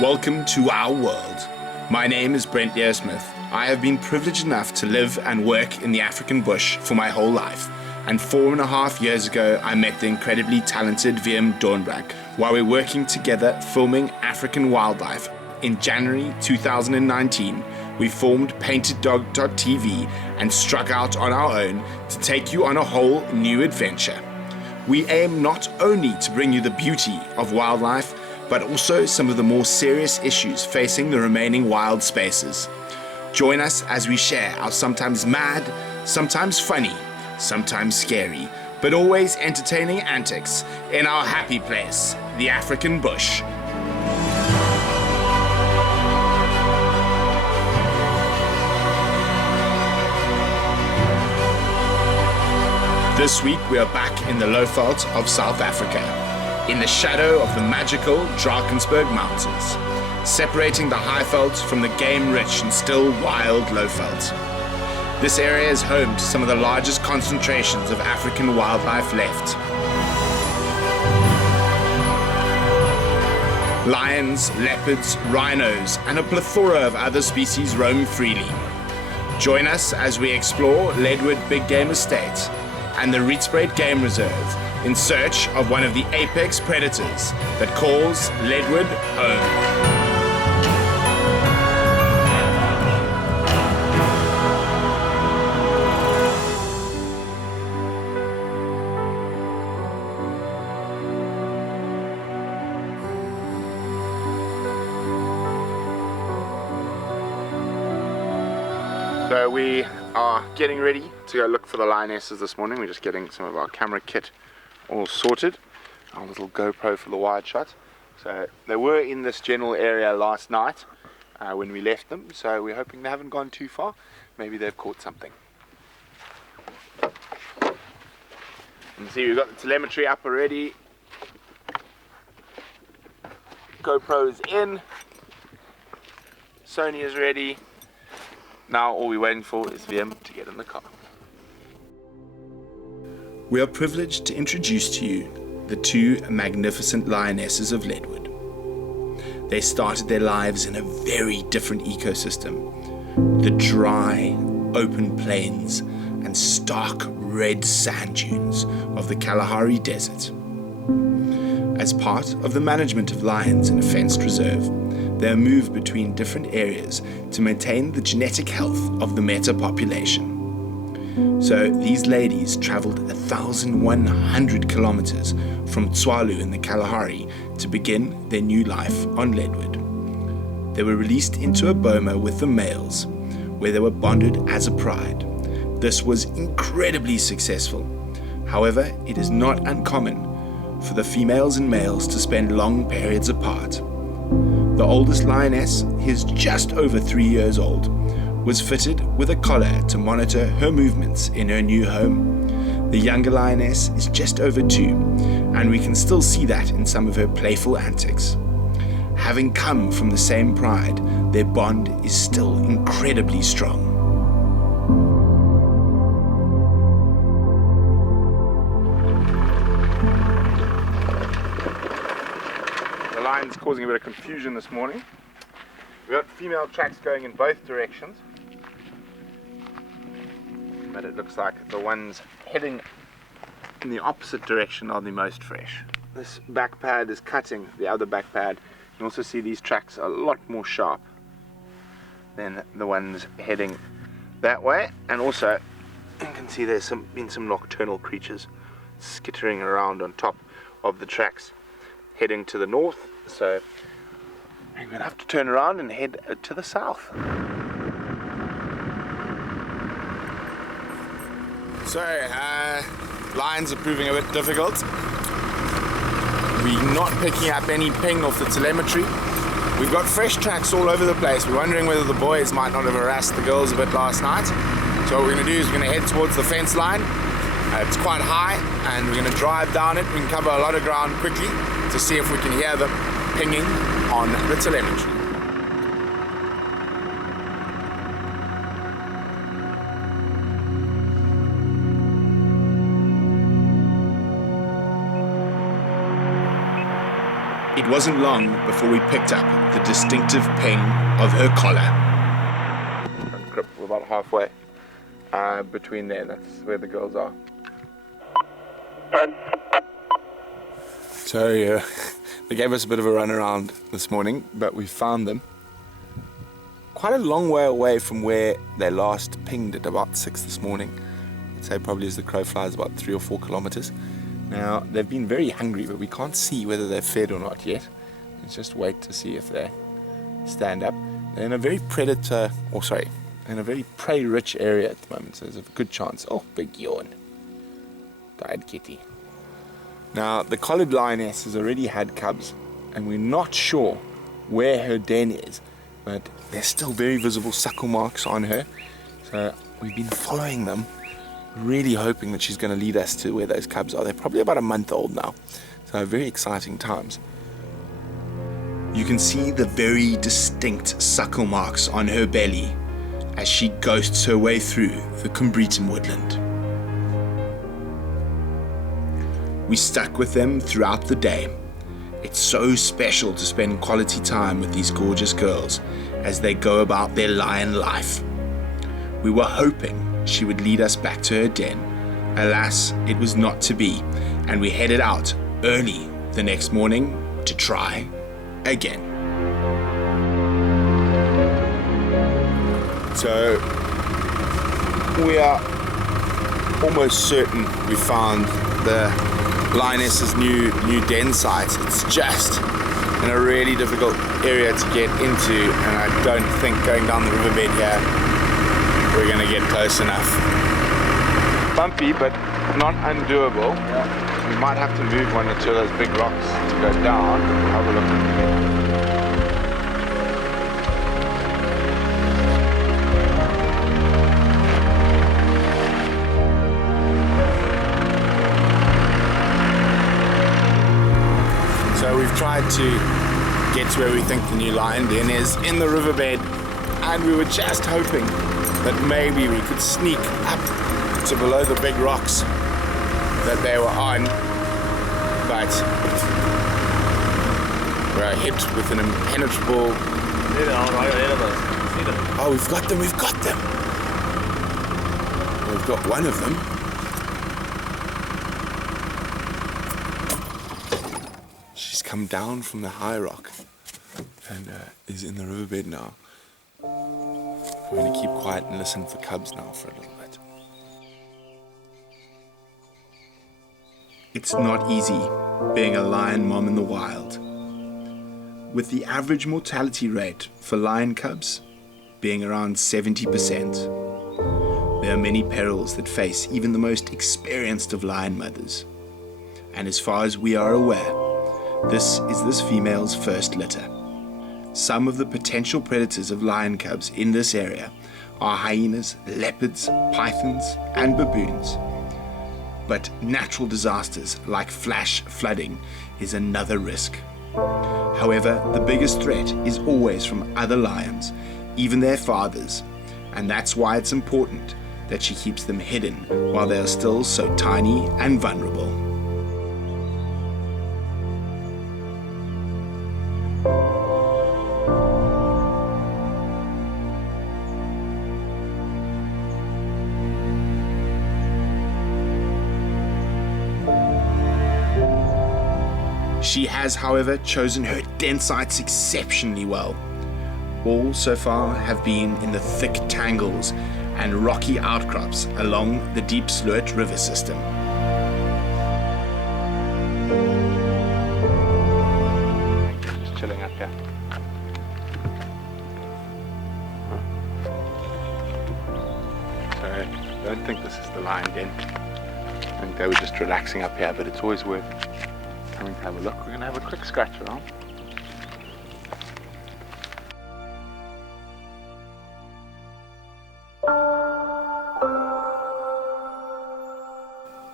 Welcome to our world. My name is Brent. I have been privileged enough to live and work in the African bush for my whole life. And 4.5 years ago, I met the incredibly talented Wiem Dornbrack while we were working together filming African wildlife. In January 2019, we formed PaintedDog.tv and struck out on our own to take you on a whole new adventure. We aim not only to bring you the beauty of wildlife, but also some of the more serious issues facing the remaining wild spaces. Join us as we share our sometimes mad, sometimes funny, sometimes scary, but always entertaining antics in our happy place, the African bush. This week we are back in the Lowveld of South Africa, in the shadow of the magical Drakensberg Mountains, separating the Highveld from the game-rich and still wild Lowveld. This area is home to some of the largest concentrations of African wildlife left. Lions, leopards, rhinos, and a plethora of other species roam freely. Join us as we explore Leadwood Big Game Estate and the Rietsbraid Game Reserve in search of one of the apex predators that calls Leadwood home. So we are getting ready to go look for the lionesses this morning. We're just getting some of our camera kit all sorted. Our little GoPro for the wide shot. So they were in this general area last night when we left them. So we're hoping they haven't gone too far. Maybe they've caught something. And see, we've got the telemetry up already. GoPro's in. Sony is ready. Now all we're waiting for is Wiem to get in the car. We are privileged to introduce to you the two magnificent lionesses of Leadwood. They started their lives in a very different ecosystem. The dry, open plains and stark red sand dunes of the Kalahari Desert. As part of the management of lions in a fenced reserve, they are moved between different areas to maintain the genetic health of the meta population. So these ladies traveled 1,100 kilometers from Tswalu in the Kalahari to begin their new life on Leadwood. They were released into a boma with the males, where they were bonded as a pride. This was incredibly successful. However, it is not uncommon for the females and males to spend long periods apart. The oldest lioness, who is just over 3 years old, was fitted with a collar to monitor her movements in her new home. The younger lioness is just over 2, and we can still see that in some of her playful antics. Having come from the same pride, their bond is still incredibly strong. The lion's causing a bit of confusion this morning. We've got female tracks going in both directions, but it looks like the ones heading in the opposite direction are the most fresh. This back pad is cutting the other back pad. You can also see these tracks are a lot more sharp than the ones heading that way, and also you can see there's been some nocturnal creatures skittering around on top of the tracks heading to the north, so I'm going to have to turn around and head to the south. So, lines are proving a bit difficult. We're not picking up any ping off the telemetry. We've got fresh tracks all over the place. We're wondering whether the boys might not have harassed the girls a bit last night. So what we're going to do is we're going to head towards the fence line. It's quite high, and we're going to drive down it. We can cover a lot of ground quickly to see if we can hear them pinging on the telemetry. It It wasn't long before we picked up the distinctive ping of her collar. We're about halfway between there. That's where the girls are. So they gave us a bit of a run around this morning, but we found them quite a long way away from where they last pinged at about 6 this morning. I'd say probably as the crow flies about 3 or 4 kilometers. Now, they've been very hungry, but we can't see whether they're fed or not yet. Let's just wait to see if they stand up. They're in a very in a very prey-rich area at the moment, so there's a good chance. Oh, big yawn. Died kitty. Now, the collared lioness has already had cubs, and we're not sure where her den is, but there's still very visible suckle marks on her. So we've been following them, really hoping that she's going to lead us to where those cubs are. They're probably about a month old now, so very exciting times. You can see the very distinct suckle marks on her belly as she ghosts her way through the Combreton woodland. We stuck with them throughout the day. It's so special to spend quality time with these gorgeous girls as they go about their lion life. We were hoping she would lead us back to her den. Alas, it was not to be, and we headed out early the next morning to try again. So we are almost certain we found the Lioness's new den site. It's just in a really difficult area to get into, and I don't think going down the riverbed here we're going to get close enough. Bumpy, but not undoable. Yeah. We might have to move one or two of those big rocks to go down. Have a look. We've tried to get to where we think the new lion den is, in the riverbed, and we were just hoping that maybe we could sneak up to below the big rocks that they were on, but we're hit with an impenetrable... Oh, we've got them! We've got one of them. Come down from the high rock and is in the riverbed now. We're going to keep quiet and listen for cubs now for a little bit. It's not easy being a lion mom in the wild, with the average mortality rate for lion cubs being around 70%. There are many perils that face even the most experienced of lion mothers, and as far as we are aware, this is this female's first litter. Some of the potential predators of lion cubs in this area are hyenas, leopards, pythons, and baboons. But natural disasters like flash flooding is another risk. However, the biggest threat is always from other lions, even their fathers, and that's why it's important that she keeps them hidden while they are still so tiny and vulnerable. She has, however, chosen her den sites exceptionally well. All so far have been in the thick tangles and rocky outcrops along the Deep Sluit river system. Just chilling up here. Sorry, I don't think this is the lion den. I think they were just relaxing up here, but it's always worth coming to have a look. We're going to have a quick scratch around.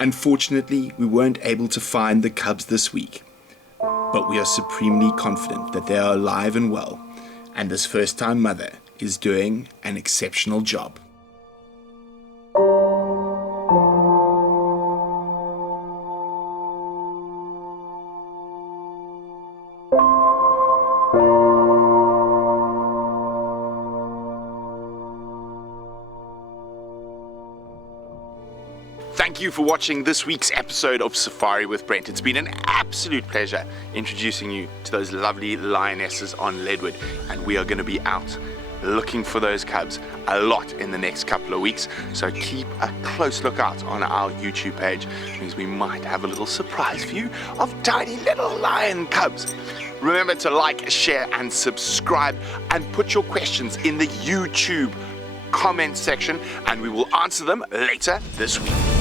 Unfortunately, we weren't able to find the cubs this week, but we are supremely confident that they are alive and well, and this first-time mother is doing an exceptional job. you for watching this week's episode of Safari with Brent. It's been an absolute pleasure introducing you to those lovely lionesses on Leadwood, and we are going to be out looking for those cubs a lot in the next couple of weeks, so keep a close lookout on our YouTube page, because we might have a little surprise for you of tiny little lion cubs. Remember to like, share and subscribe, and put your questions in the YouTube comment section, and we will answer them later this week.